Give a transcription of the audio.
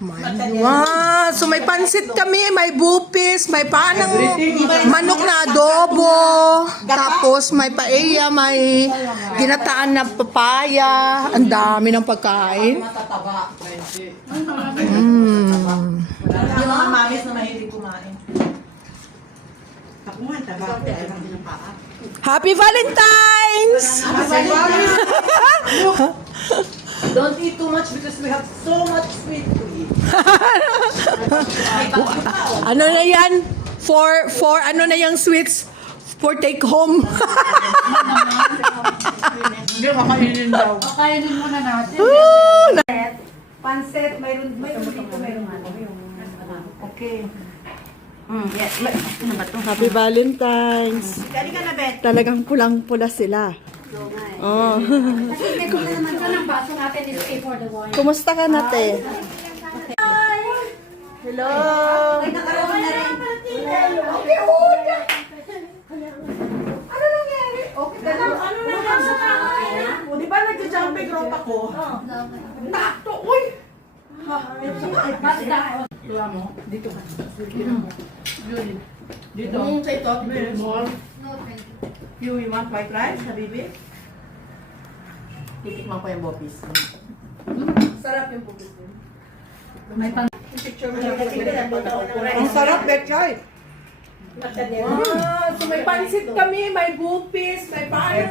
Wow! So may pansit kami, may bupis, may panang manok na adobo, tapos may paella, may ginataan na papaya. Ang dami ng pagkain. Yung mga mamis na mahilig kumain. Ako nga, taba. Happy Valentine's! Don't eat too much because we have so much sweet to eat. Ano na yan? For ano na yung sweets? For take home. Hindi, kakainin daw. Kakainin muna natin. Pansit, mayroon dito, mayroon ano. Okay. Yes. Ano ba ito? Happy Valentine's. Kali ka na, Bet. Talagang pulang-pula sila. Oh. Kasi ito na naman ng baso natin is pay for the wine. Kumusta ka na, te? Hello. Ay, nakaroon na rin. Okay, hold. Ano nangyari? Okay ka lang. Ano nangyari sa kakain? O, di ba nagja-jumping rope ako? Takto, uy! Kaya mo, dito ka. Dito. Sa ito, more. No, thank you. You want white rice, habibi? Titikman ko yung bopis. Sarap yung bopis. May pang... Picture mo lang. Ang sarap, Betchay. So may pansit kami, may bupis, may paano.